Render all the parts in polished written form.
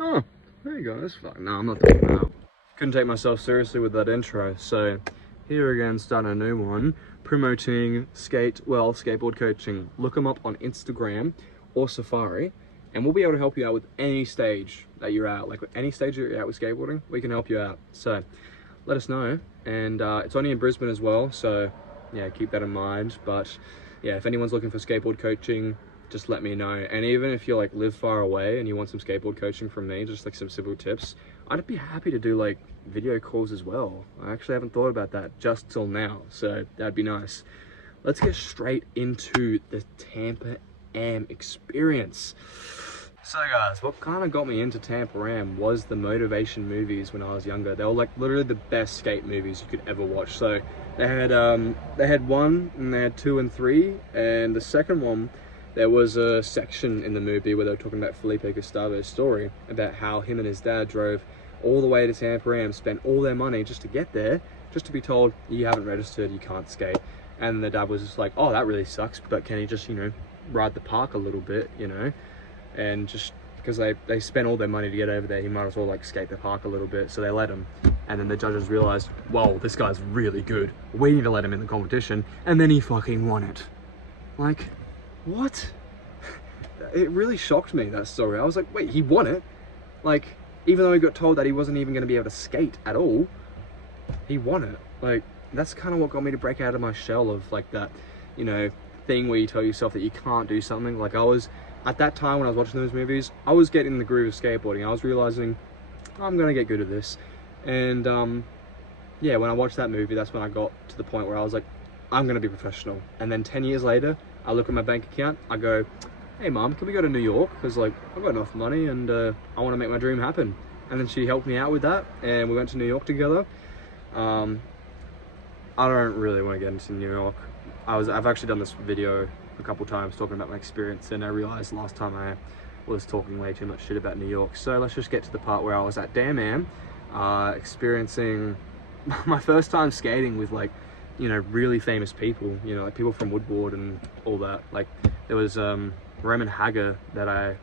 Oh, there you go. That's fuck. No, I'm not doing that. Couldn't take myself seriously with that intro, so here again, starting a new one, promoting skateboard coaching. Look them up on Instagram or Safari, and we'll be able to help you out with any stage that you're at. Like any stage that you're at with skateboarding, we can help you out. So let us know, and it's only in Brisbane as well, so yeah, keep that in mind. But yeah, if anyone's looking for skateboard coaching, just let me know. And even if you like live far away and you want some skateboard coaching from me, just like some simple tips, I'd be happy to do like video calls as well. I actually haven't thought about that just till now, so that'd be nice. Let's get straight into the Tampa Am experience. So guys, what kind of got me into Tampa Am was the motivation movies when I was younger. They were like literally the best skate movies you could ever watch. So they had 1 and they had 2 and 3, and the second one, there was a section in the movie where they were talking about Felipe Gustavo's story, about how him and his dad drove all the way to Tampa Am, spent all their money just to get there, just to be told, you haven't registered, you can't skate. And the dad was just like, oh, that really sucks, but can you just, you know, ride the park a little bit, you know? And just because they spent all their money to get over there, he might as well like skate the park a little bit, so they let him. And then the judges realized, whoa, this guy's really good, we need to let him in the competition. And then he fucking won it. Like, what? It really shocked me, that story. I was like, wait, he won it? Like, even though he got told that he wasn't even going to be able to skate at all, he won it. Like, that's kind of what got me to break out of my shell of like that, you know, thing where you tell yourself that you can't do something. Like I was, at that time when I was watching those movies, I was getting in the groove of skateboarding. I was realizing, I'm going to get good at this. And yeah, when I watched that movie, that's when I got to the point where I was like, I'm going to be professional. And then 10 years later, I look at my bank account, I go, hey mom, can we go to New York? Because like, I've got enough money and I want to make my dream happen. And then she helped me out with that, and we went to New York together. I don't really want to get into New York. I've actually done this video a couple times talking about my experience, and I realized last time I was talking way too much shit about New York. So let's just get to the part where I was at Tampa Am, experiencing my first time skating with like, you know, really famous people, you know, like people from Woodward and all that. Like there was Roman Hager that I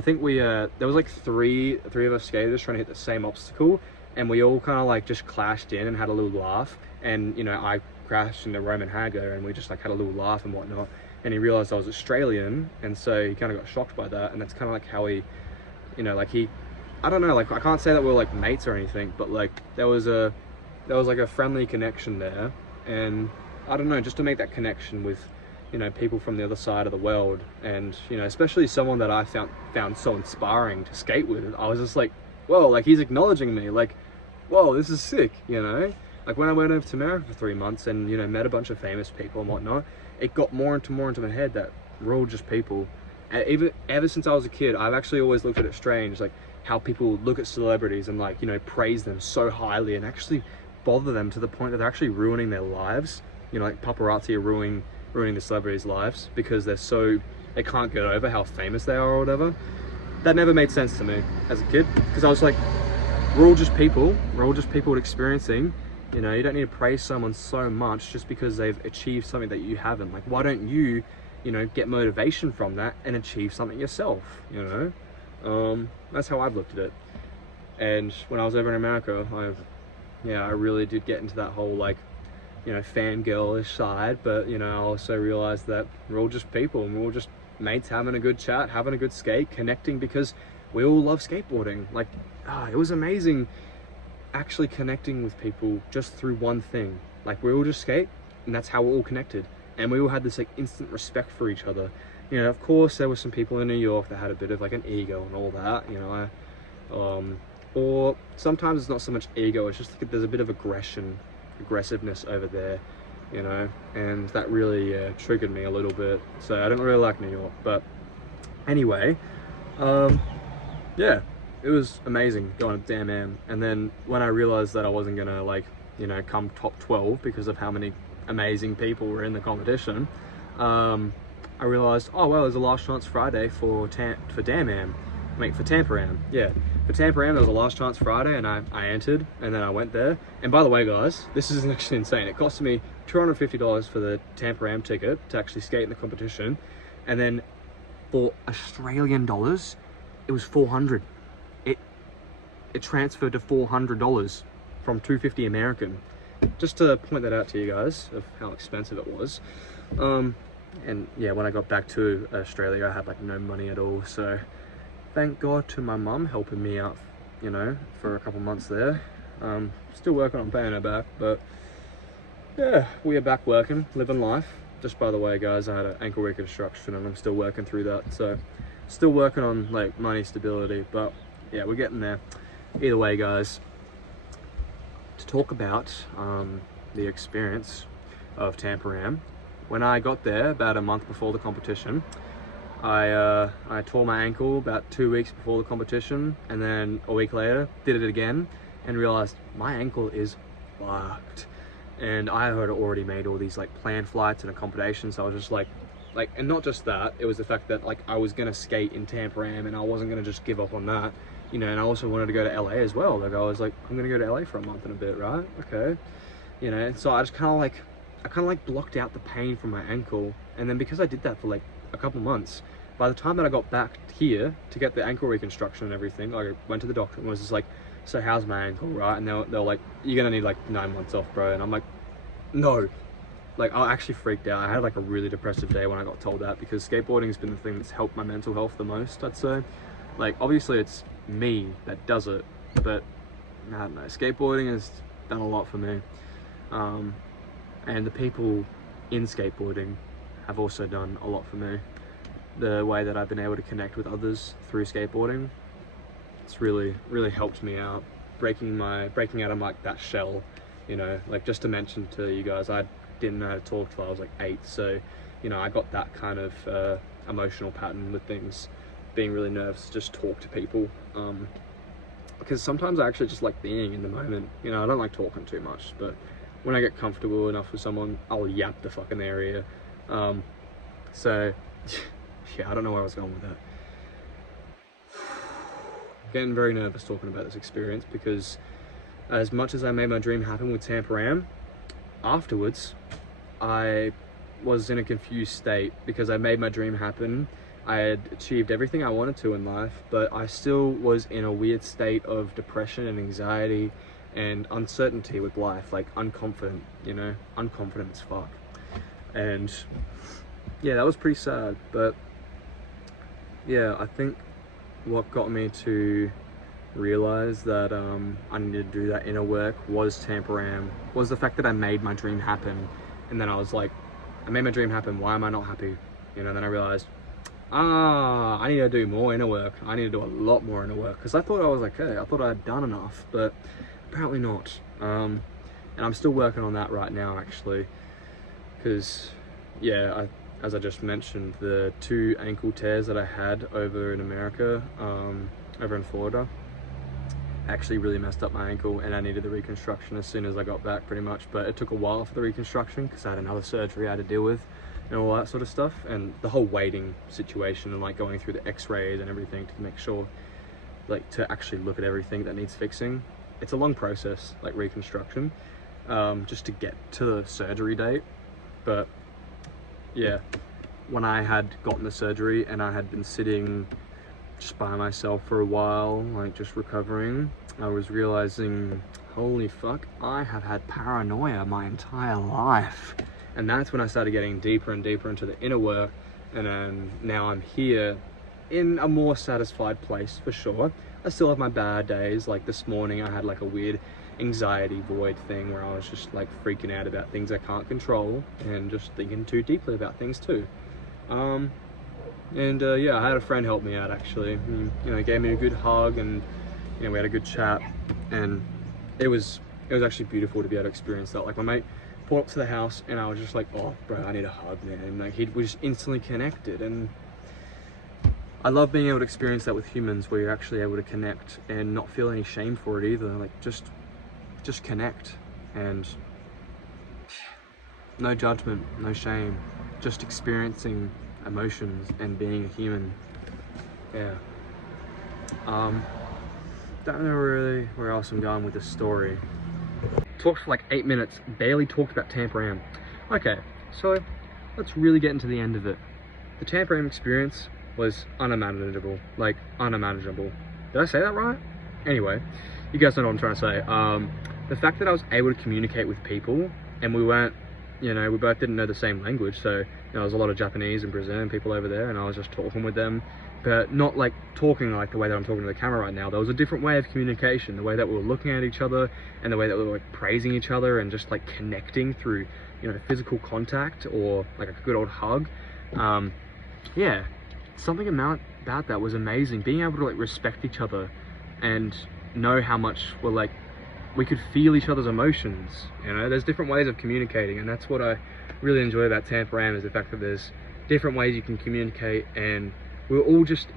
think we there was like three of us skaters trying to hit the same obstacle, and we all kind of like just clashed in and had a little laugh. And you know, I crashed into Roman Hager and we just like had a little laugh and whatnot, and he realized I was Australian, and so he kind of got shocked by that. And that's kind of like how he, you know, like I don't know, like I can't say that we were like mates or anything, but like there was like a friendly connection there. And I don't know, just to make that connection with, you know, people from the other side of the world, and you know, especially someone that I found so inspiring to skate with, I was just like, whoa, like he's acknowledging me, like, whoa, this is sick, you know? Like when I went over to America for 3 months and, you know, met a bunch of famous people and whatnot, it got more into my head that we're all just people. And ever since I was a kid, I've actually always looked at it strange, like how people look at celebrities and like, you know, praise them so highly and actually bother them to the point that they're actually ruining their lives. You know, like paparazzi are ruining the celebrities' lives because they can't get over how famous they are or whatever. That never made sense to me as a kid, because I was like, we're all just people experiencing, you know, you don't need to praise someone so much just because they've achieved something that you haven't. Like, why don't you, you know, get motivation from that and achieve something yourself, you know? That's how I've looked at it. And when I was over in America, I really did get into that whole like, you know, fangirlish side, but you know, I also realized that we're all just people and we're all just mates having a good chat, having a good skate, connecting because we all love skateboarding. Like, it was amazing actually connecting with people just through one thing. Like we all just skate, and that's how we're all connected, and we all had this like instant respect for each other. You know, of course there were some people in New York that had a bit of like an ego and all that, you know, or sometimes it's not so much ego, it's just like there's a bit of aggressiveness over there, you know, and that really triggered me a little bit. So I don't really like New York. But anyway, yeah, it was amazing going to Tampa Am. And then when I realized that I wasn't gonna like, you know, come top 12 because of how many amazing people were in the competition, I realized, oh well, there's a last chance Friday for Tampa Am. For Tampa Am, yeah. For Tampa Am, there was a last chance Friday, and I entered, and then I went there. And by the way, guys, this is actually insane. It cost me $250 for the Tampa Am ticket to actually skate in the competition. And then for Australian dollars, it was $400. It transferred to $400 from $250 American. Just to point that out to you guys of how expensive it was. And yeah, when I got back to Australia, I had like no money at all. So thank God to my mum helping me out, you know, for a couple months there. Still working on paying her back, but yeah, we are back working, living life. Just by the way, guys, I had an ankle reconstruction and I'm still working through that. So still working on like money stability, but yeah, we're getting there. Either way, guys, to talk about the experience of Tampa Am. When I got there about a month before the competition, I tore my ankle about 2 weeks before the competition, and then a week later did it again and realized my ankle is fucked. And I had already made all these like planned flights and accommodations, so I was just like, and not just that, it was the fact that like I was gonna skate in Tampa Am and I wasn't gonna just give up on that, you know. And I also wanted to go to LA as well. Like I was like, I'm gonna go to LA for a month and a bit, right? Okay, you know. So I just kind of like blocked out the pain from my ankle, and then because I did that for like a couple months, by the time that I got back here to get the ankle reconstruction and everything, I went to the doctor and was just like, so how's my ankle, right? And they're like, you're gonna need like 9 months off, bro. And I'm like, no. Like, I actually freaked out. I had like a really depressive day when I got told that, because skateboarding has been the thing that's helped my mental health the most, I'd say. Like, obviously it's me that does it, but I don't know, skateboarding has done a lot for me. And the people in skateboarding have also done a lot for me. The way that I've been able to connect with others through skateboarding, it's really helped me out, breaking out of like that shell, you know. Like, just to mention to you guys, I didn't know how to talk till I was like 8, so you know, I got that kind of emotional pattern with things, being really nervous to just talk to people, because sometimes I actually just like being in the moment, you know. I don't like talking too much, but when I get comfortable enough with someone, I'll yap the fucking area. So yeah, I don't know where I was going with that. Getting very nervous talking about this experience, because as much as I made my dream happen with Tampa Am, afterwards I was in a confused state, because I made my dream happen. I had achieved everything I wanted to in life, but I still was in a weird state of depression and anxiety and uncertainty with life, like unconfident, you know, unconfident as fuck. And yeah, that was pretty sad. But yeah, I think what got me to realize that I needed to do that inner work was Tampa Am, was the fact that I made my dream happen. And then I was like, I made my dream happen, why am I not happy? You know, then I realized, I need to do more inner work. I need to do a lot more inner work, because I thought I was okay, I thought I had done enough, but apparently not. And I'm still working on that right now, actually, because yeah, as I just mentioned, the 2 ankle tears that I had over in America, over in Florida, actually really messed up my ankle, and I needed the reconstruction as soon as I got back, pretty much. But it took a while for the reconstruction, because I had another surgery I had to deal with and all that sort of stuff, and the whole waiting situation, and like going through the x-rays and everything to make sure, like, to actually look at everything that needs fixing. It's a long process, like reconstruction, just to get to the surgery date. But yeah, when I had gotten the surgery and I had been sitting just by myself for a while, like just recovering, I was realizing, holy fuck, I have had paranoia my entire life. And that's when I started getting deeper and deeper into the inner work, and then now I'm here in a more satisfied place, for sure. I still have my bad days. Like this morning I had like a weird anxiety void thing where I was just like freaking out about things I can't control and just thinking too deeply about things too. Yeah, I had a friend help me out, actually. You know, gave me a good hug, and you know, we had a good chat, and it was actually beautiful to be able to experience that. Like, my mate pulled up to the house and I was just like, oh bro, I need a hug, man. And like, he was instantly connected, and I love being able to experience that with humans, where you're actually able to connect and not feel any shame for it either. Like, just connect, and no judgment, no shame, just experiencing emotions and being a human. Yeah. Don't know really where else I'm going with this story. Talked for like 8 minutes, barely talked about Tampa Am. Okay, so let's really get into the end of it. The Tampa Am experience was unimaginable. Like, unimaginable. Did I say that right? Anyway, you guys know what I'm trying to say. The fact that I was able to communicate with people, and we weren't, you know, we both didn't know the same language, so, you know, there's a lot of Japanese and Brazilian people over there, and I was just talking with them, but not like talking like the way that I'm talking to the camera right now. There was a different way of communication, the way that we were looking at each other, and the way that we were like praising each other, and just like connecting through, you know, physical contact, or like a good old hug. Yeah, something about that was amazing. Being able to like respect each other and know how much we're like, we could feel each other's emotions. You know, there's different ways of communicating, and that's what I really enjoy about Tampa Am, is the fact that there's different ways you can communicate, and we're all just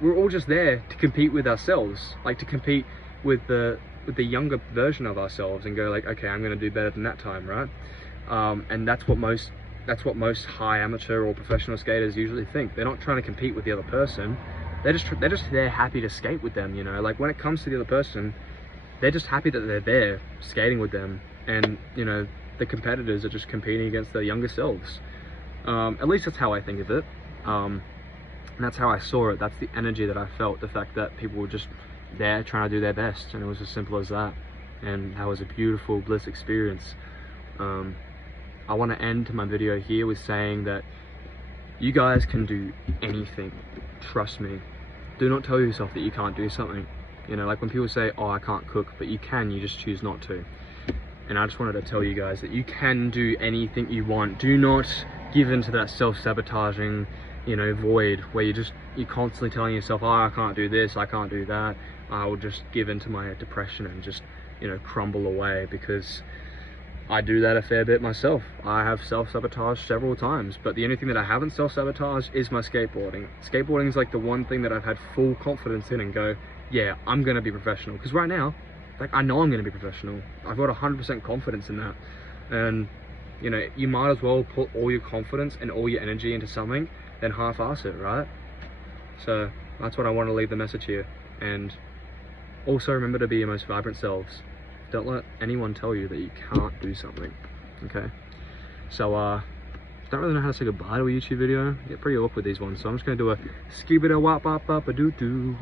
there to compete with ourselves, like to compete with the younger version of ourselves, and go like, okay, I'm going to do better than that time, right? And that's what most high amateur or professional skaters usually think. They're not trying to compete with the other person. They're just there happy to skate with them, you know. Like, when it comes to the other person, they're just happy that they're there skating with them, and, you know, the competitors are just competing against their younger selves. At least that's how I think of it, and that's how I saw it. That's the energy that I felt, the fact that people were just there trying to do their best, and it was as simple as that. And that was a beautiful bliss experience. I want to end my video here with saying that you guys can do anything. Trust me. Do not tell yourself that you can't do something. You know, like when people say, oh, I can't cook, but you can, you just choose not to. And I just wanted to tell you guys that you can do anything you want. Do not give in to that self-sabotaging, you know, void where you're constantly telling yourself, oh, I can't do this, I can't do that. I will just give in to my depression and just, you know, crumble away, because I do that a fair bit myself. I have self-sabotaged several times, but the only thing that I haven't self-sabotaged is my skateboarding. Skateboarding is like the one thing that I've had full confidence in, and go, yeah, I'm gonna be professional. Because right now, like, I know I'm gonna be professional. I've got 100% confidence in that. And, you know, you might as well put all your confidence and all your energy into something than half-ass it, right? So that's what I want to leave the message here. And also remember to be your most vibrant selves. Don't let anyone tell you that you can't do something, okay? So, don't really know how to say goodbye to a YouTube video. I get pretty awkward with these ones, so I'm just gonna do a skibida wap wap wap a doo doo.